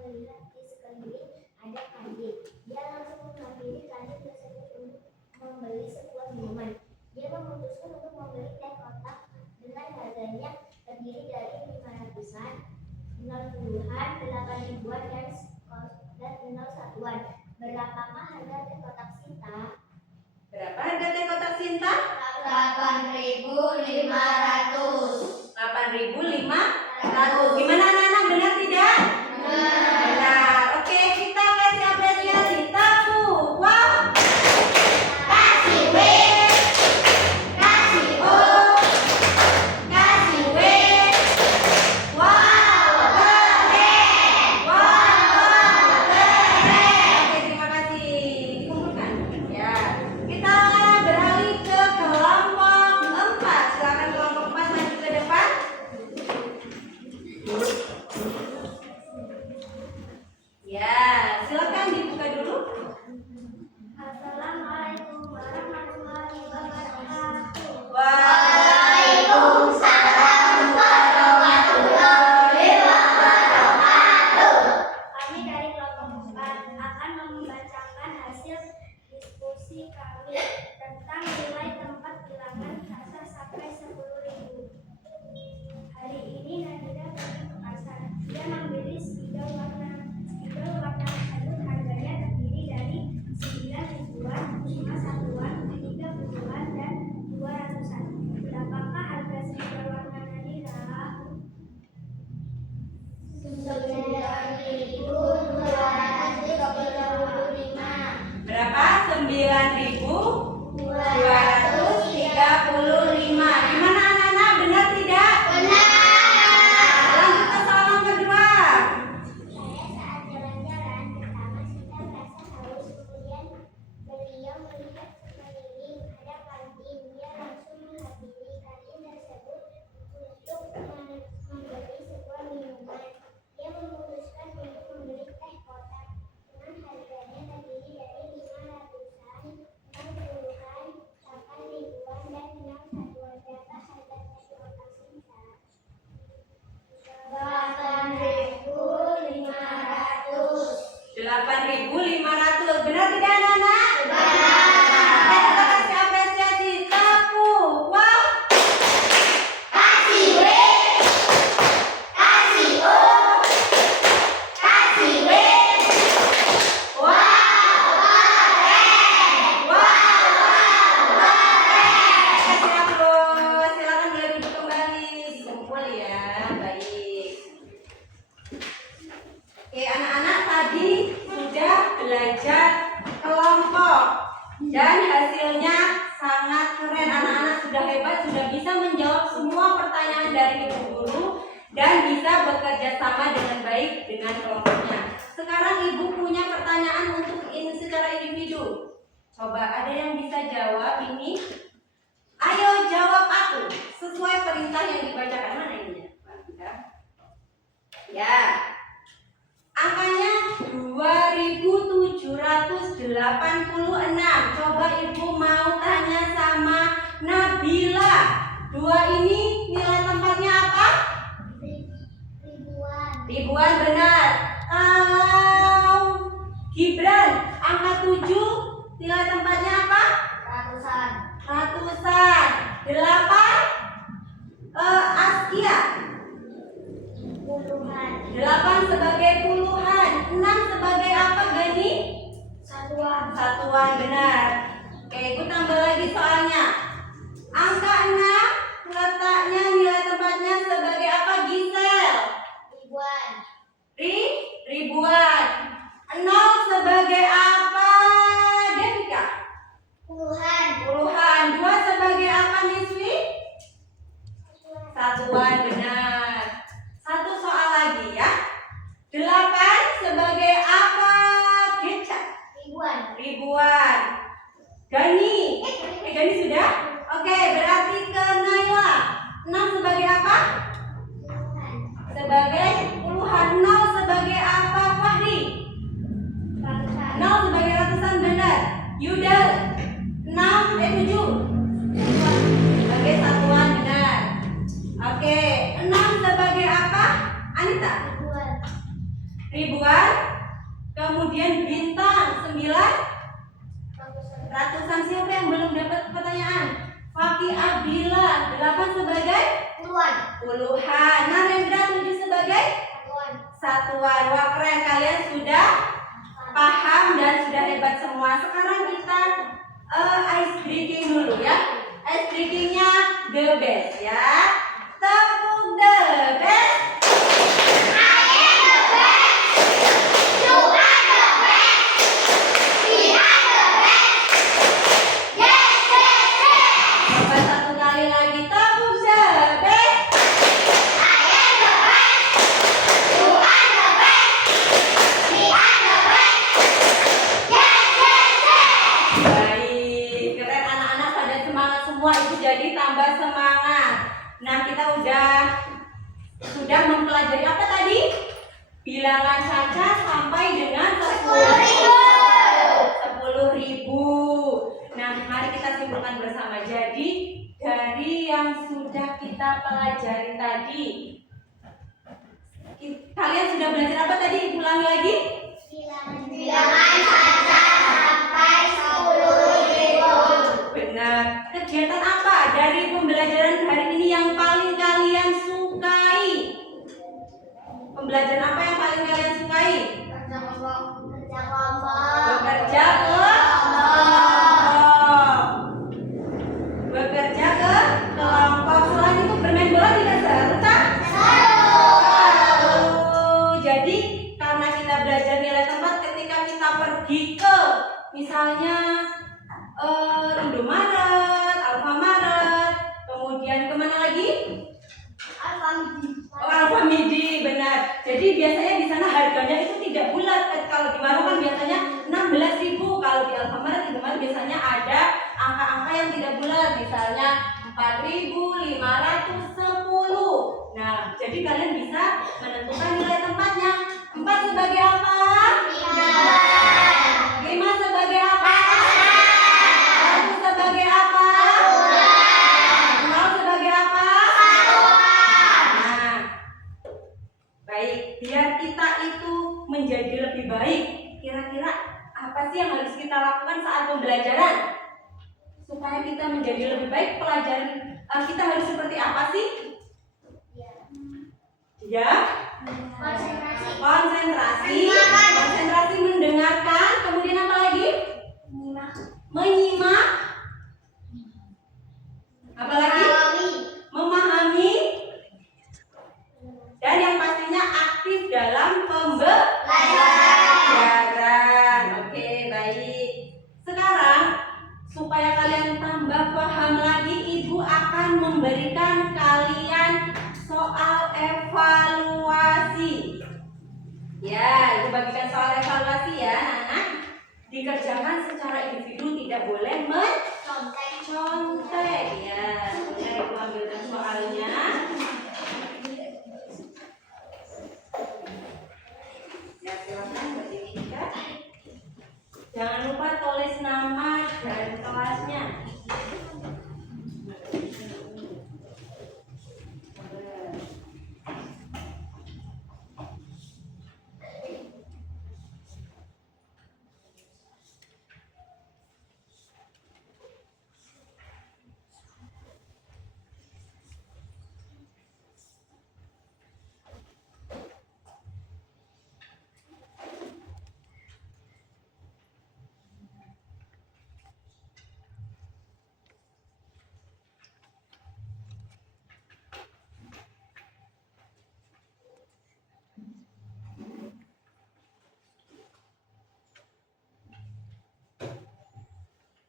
melihat di sekeliling ada kantin. Dia langsung menghampiri kantin tersebut untuk membeli sebuah minuman. Dia memutuskan untuk membeli teh kotak dengan harganya terdiri dari 500-an, 90-an, 8 ribuan, dan 01-an. Berapakah harga teh kotak Cinta? Berapa harga teh kotak Cinta? 8.500. 8.500. Gimana anak-anak, benar tidak? Benar. Oke, kita kasih apresiasi. Tepuk. Wow. Kasih W, kasih O, kasih W. Wow, keren. Wow, keren. Oke, terima kasih. Dikumpulkan. Ya. Kita beralih ke kelompok 4. Silakan kelompok 4 maju ke depan. Ya, silakan dibuka dulu. Assalamualaikum warahmatullahi wabarakatuh. Waalaikumsalam warahmatullahi wabarakatuh. Kami dari kelompok 4 akan membacakan hasil diskusi kami tentang nilai tempat bilangan kata sampai 10.000. Hari ini Nadira pergi ke pasar. Dia membeli spidol warna hijau harganya terdiri dari 9 ribuan, 5 satuan, 3 puluhan, dan 200-an. Berapakah harga spidol warna Nadira? 9.235. Berapa? 9.235. Gimana anak-anak? Benar tidak? Benar. Lanjut ke soal yang kedua. Saya saat jalan-jalan pertama Cinta merasa haus. Kemudian beliau melihat sekeliling ada kantin. Dia langsung menghampiri kantin tersebut untuk membeli sebuah minuman. Dia memutuskan untuk membeli teh kotak dengan harganya terdiri dari 500-an, 60-an, 8 ribuan, dan 01-an. Berapa harga teh kotak Cinta? 8.500. 8.500. Benar tidak anak-anak? Benar. Oke, kita kasih apresiasi. Tepuk. Wow. Kasih W, kasih O, kasih W. Wow, keren. Wow, keren. Kasih aplaus. Silakan boleh duduk kembali. Dikumpul ya. Baik. Oke, anak-anak tadi sudah belajar kelompok dan hasilnya sangat keren. Anak-anak sudah hebat, sudah bisa menjawab semua pertanyaan dari ibu guru dan bisa bekerja sama dengan baik dengan kelompoknya. Sekarang ibu punya pertanyaan untuk ini secara individu. Coba ada yang bisa jawab ini? Ayo jawab aku sesuai perintah yang dibacakan. Mana ininya? Ya. Angkanya 2786. Coba ibu mau tanya sama Nabila. 2 ini nilai tempatnya apa? Ribuan. Ribuan, benar. Kalau Gibran, angka 7 nilai tempatnya apa? Ratusan. Ratusan. 8 Askia. Puluhan. 8 sebagai puluhan. 6 sebagai apa Gani? Satuan. Satuan, benar. Oke, ibu tambah lagi soalnya. Angka 6 letaknya nilai tempatnya sebagai apa Gisel? Ribuan. Ribuan. 0 sebagai apa Devika? Puluhan. Puluhan. 2 sebagai apa Miswi? Satuan. Satuan, benar. sebagai puluhan. Nol sebagai apa, Fahri? Ratusan. Nol sebagai ratusan, benar. Yuda, 7 sebagai satuan, benar. Oke, 6 sebagai apa, Anita? Ribuan. Ribuan. Kemudian bintang 9 Ratusan. ratusan. Siapa yang belum dapat pertanyaan? Fakih Abdillah 8 sebagai Puluhan. puluhan. Narendra 7 sebagai Satuan. satuan. Wah, keren, kalian sudah paham dan sudah hebat semua. Sekarang kita ice breaking dulu ya. Ice breakingnya the best ya. Tepuk the best. Coba satu kali lagi, tepuk the best. Baik, keren, anak-anak pada semangat semua, itu jadi tambah semangat. Nah, kita sudah mempelajari apa tadi? Bilangan caca sampai dengan 10.000. Nah, mari kita simpulkan bersama. Jadi, dari yang sudah kita pelajari tadi, kalian sudah belajar apa tadi? Ulangi lagi. Bilangan caca sampai 10.000. Benar. Kegiatan apa dari pembelajaran hari ini yang paling kalian sukai? Pembelajaran apa yang paling kalian sukai? Kerja kelompok. Bekerja kelompok. Bekerja ke kelompok. Selain itu bermain bola tidak seru, tak? Seru. Jadi karena kita belajar nilai tempat ketika kita pergi ke misalnya Indomaret, Alfamaret, kemudian kemana lagi? Oh, Alfamidi, benar. Jadi biasanya di sana harganya itu tidak bulat. Kalau di warung kan biasanya 16.000. Kalau di Alfamaret, Indomaret biasanya ada angka-angka yang tidak bulat. Misalnya 4.510. Nah, jadi kalian bisa menentukan nilai tempatnya. 4 sebagai apa? 5 sebagai apa? 1 sebagai apa? 0 sebagai apa? Nah, baik, biar kita itu menjadi lebih baik, kira-kira apa sih yang harus kita lakukan saat pembelajaran? Supaya kita menjadi lebih baik, pelajaran kita harus seperti apa sih? Ya, konsentrasi, mendengarkan, kemudian apa lagi? Menyimak, apa lagi? Memahami, dan yang pastinya aktif dalam pembelajaran. Oke, baik. Sekarang supaya kalian tambah paham lagi, Ibu akan memberikan kalian soal evaluasi. Ya, Ibu bagikan soal evaluasi ya, anak-anak. Dikerjakan secara individu, tidak boleh mencontek. Ya, sudah Ibu ambilkan soalnya. Ya, silakan buat diikat. Jangan lupa tulis nama dan kelasnya.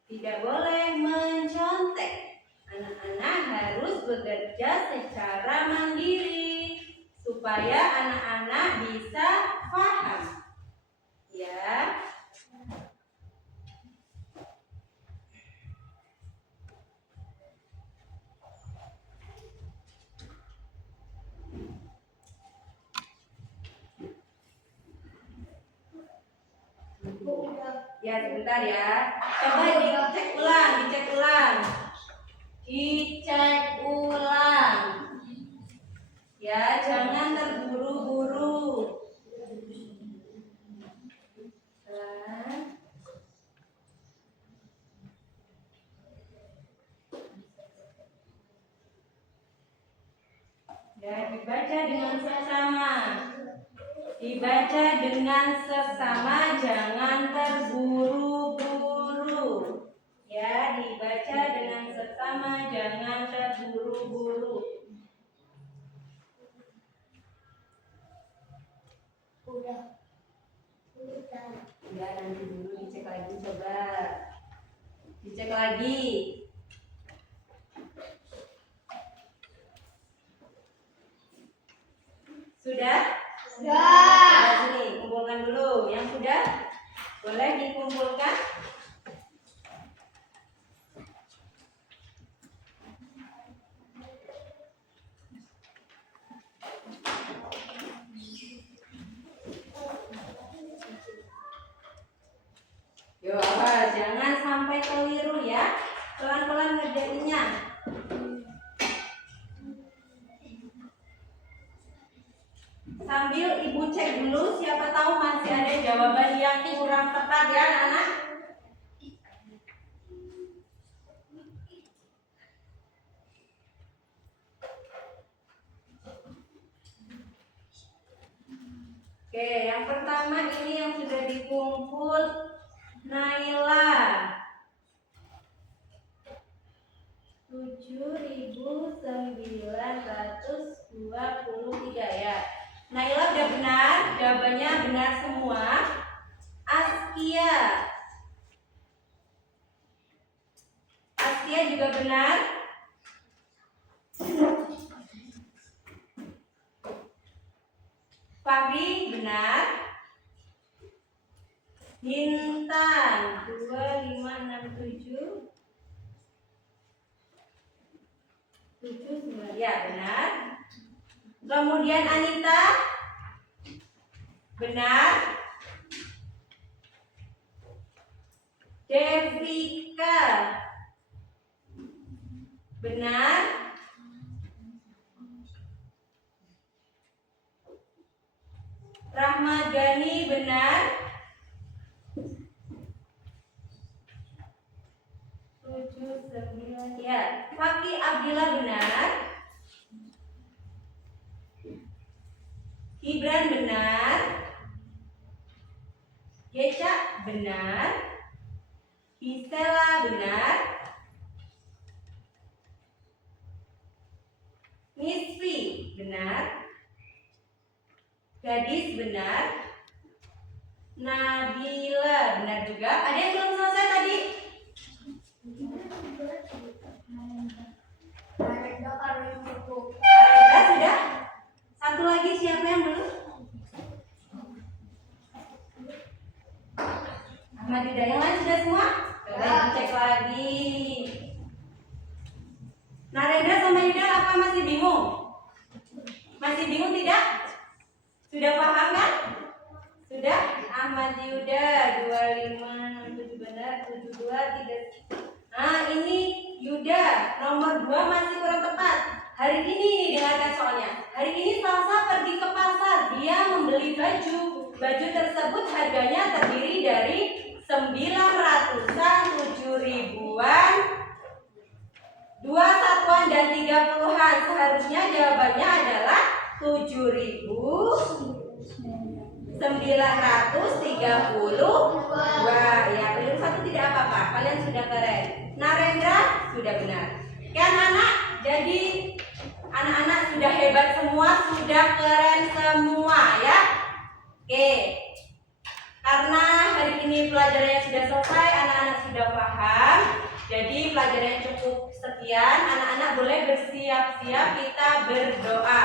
Tidak boleh mencontek. Anak-anak harus bekerja secara mandiri supaya anak-anak bisa paham. Ya. Ya, sebentar ya. Coba dicek ulang, dicek ulang. Dicek ulang. Ya, jangan terburu-buru. Ya, dibaca dengan sesama. Dibaca dengan sesama, jangan terburu-buru. Ya, dibaca dengan sesama, jangan terburu-buru. Udah. Ya, nanti dulu dicek lagi, coba. Dicek lagi. Sudah? Sudah. Sini, kumpulkan dulu. Yang sudah, boleh dikumpulkan. Yo, awas, jangan sampai keliru ya. Pelan-pelan ngerjainnya. Sambil ibu cek dulu, siapa tahu masih ada jawaban yang kurang tepat ya anak-anak. Oke, yang pertama ini yang sudah dikumpul Naila. 7.923 ya. Naila udah benar, jawabannya benar semua. Askia juga benar. Fahri benar. Intan 2567 79 ya benar. Kemudian Anita benar. Devika benar. Rahmat Gani benar. 79 ya. Fakih Abdillah benar. Gibran benar. Yeca benar. Isela benar. Nisfi benar. Gadis benar. Nabila benar juga. Ada yang belum selesai tadi? Ada sudah? Satu lagi siapa yang belum? Ahmad Ida, yang lain sudah semua? Boleh dicek lagi. Narendra sama Yuda apa masih bingung? Masih bingung tidak? Sudah paham kan? Sudah? Ahmad Yuda 2567 benar, 72 tidak. Nah ini Yuda nomor 2 masih kurang tepat. Hari ini dengarkan soalnya. Hari ini Salsa pergi ke pasar. Dia membeli baju. Baju tersebut harganya terdiri dari 900-an, 7 ribuan, 2 satuan dan 30-an. Seharusnya jawabannya adalah 7.932. Ya, keliru satu tidak apa-apa. Kalian sudah keren. Narendra sudah benar. Kan anak? Jadi anak-anak sudah hebat semua, sudah keren semua ya. Oke. Karena hari ini pelajarannya sudah selesai, anak-anak sudah paham. Jadi pelajarannya cukup sekian. Anak-anak boleh bersiap-siap, kita berdoa.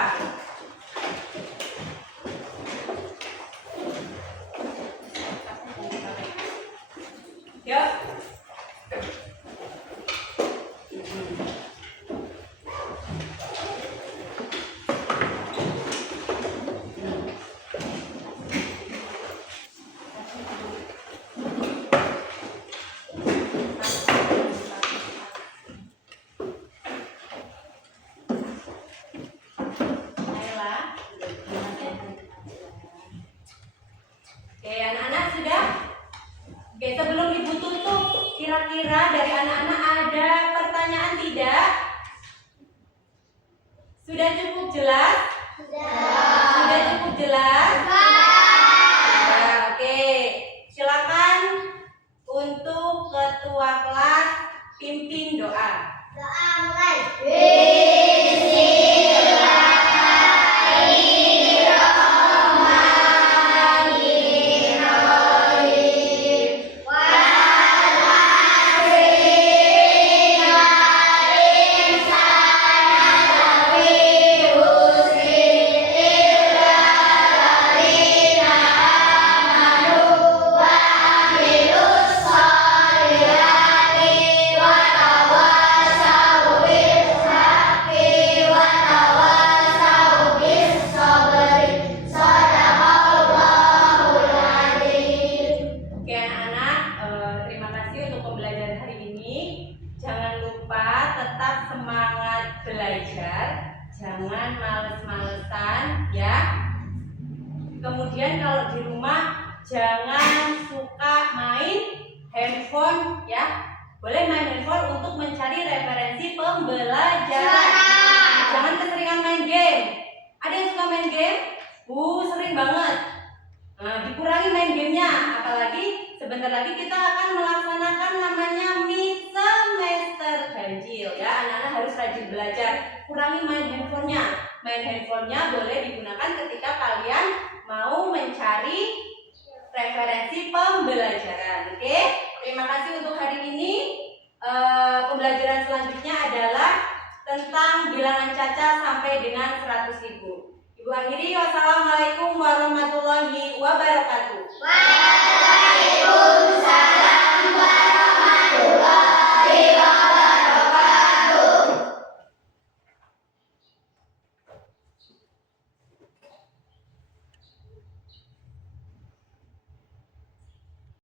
Yuk. jelas? Sudah, oke. Silakan untuk ketua kelas pimpin doa. Doa mulai. Oke anak-anak, terima kasih untuk pembelajaran hari ini. Jangan lupa tetap semangat belajar, jangan males-malesan ya. Kemudian kalau di rumah jangan suka main handphone ya. Boleh main handphone untuk mencari referensi pembelajaran. Jangan keseringan main game. Ada yang suka main game? Sering banget. Nah, dikurangi main gamenya, apalagi sebentar lagi kita akan melaksanakan namanya mid semester ganjil ya. Anak-anak harus rajin belajar, kurangi main handphonenya. Main handphonenya boleh digunakan ketika kalian mau mencari referensi pembelajaran. Oke, terima kasih untuk hari ini. Pembelajaran selanjutnya adalah tentang bilangan caca sampai dengan 100.000. Ibu akhiri, wassalamualaikum warahmatullahi wabarakatuh.